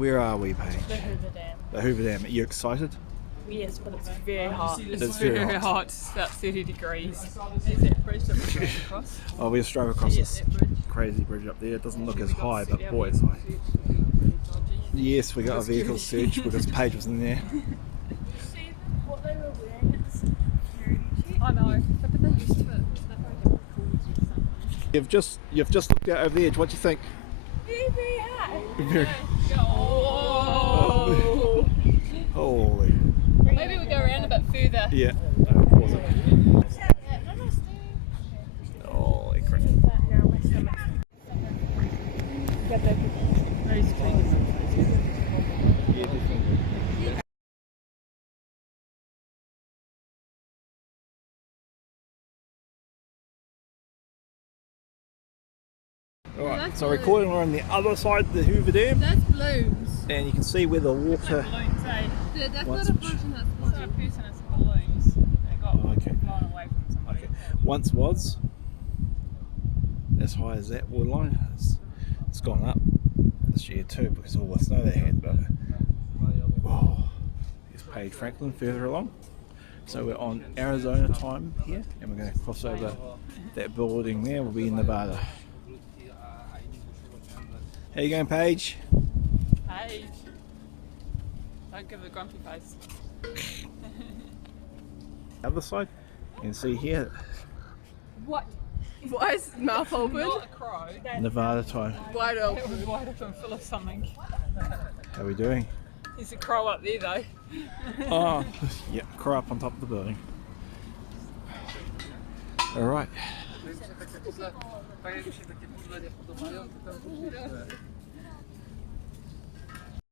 Where are we, Paige? The Hoover Dam. The Hoover Dam. Are you excited? Yes, but it's very hot. It's very hot. It's about 30 degrees. There's that bridge that we drove across. Oh, we just drove across this that bridge. crazy bridge up there. It doesn't look as high, but boy, it's high. Yes, we got a vehicle search because Paige was in there. See what they were wearing at the security check? I know, but they're used to it. You've just looked out over the edge. What do you think? Very high. Very. Oh. Holy. Maybe we go around a bit further. Yeah. No, of course it. Holy crap. Yeah, definitely. Alright, so recording we're on the other side of the Hoover Dam, That's balloons. and you can see where the water. Balloons, eh? That's Once- not a person, that's It's not a person, it's balloons. They got Okay. blown away from somebody. Once was as high as that waterline. It's gone up this year too because of all the snow they had. But there's Paige Franklin further along. So we're on Arizona time here, and we're going to cross over that building there. We'll be in Nevada. How you going, Paige? Hey. Don't give a grumpy face. Other side. You can see here What? Why is mouth open? Not a crow. Nevada time. Wide It open. was wide open full of something. How are we doing? There's a crow up there though. Oh, yeah, crow up on top of the building. All right.